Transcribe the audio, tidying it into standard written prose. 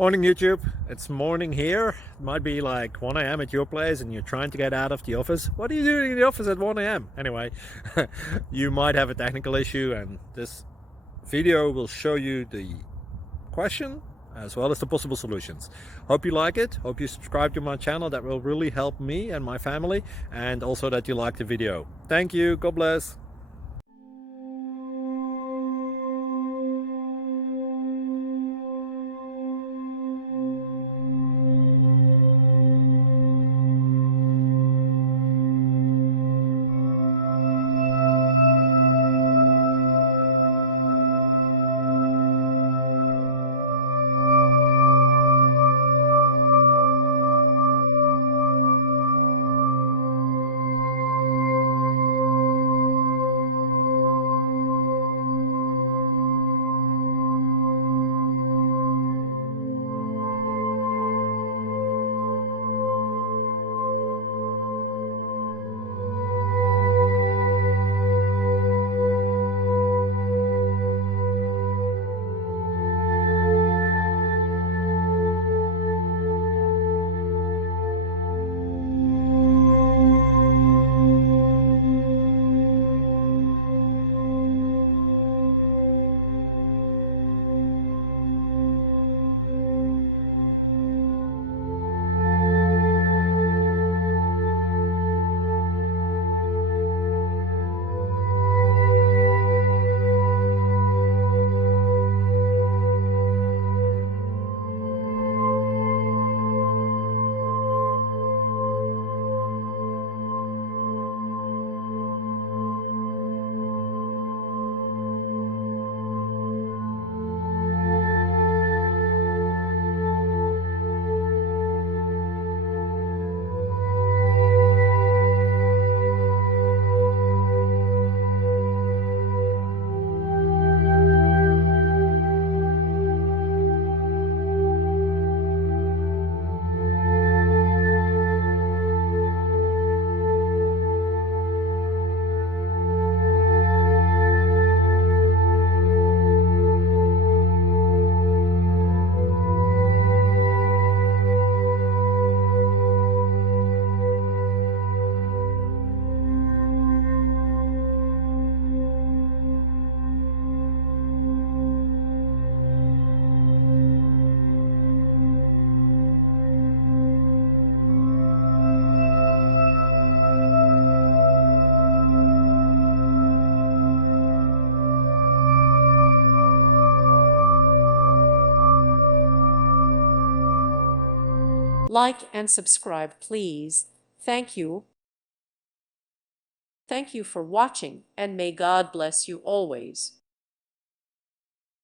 Morning YouTube, it's morning here. It might be like 1 a.m. at your place and you're trying to get out of the office. What are you doing in the office at 1 a.m.? Anyway, you might have a technical issue and this video will show you the question as well as the possible solutions. Hope you like it, hope you subscribe to my channel. That will really help me and my family, and also that you like the video. Thank you, God bless. Like and subscribe, please. Thank you. Thank you for watching, and may God bless you always.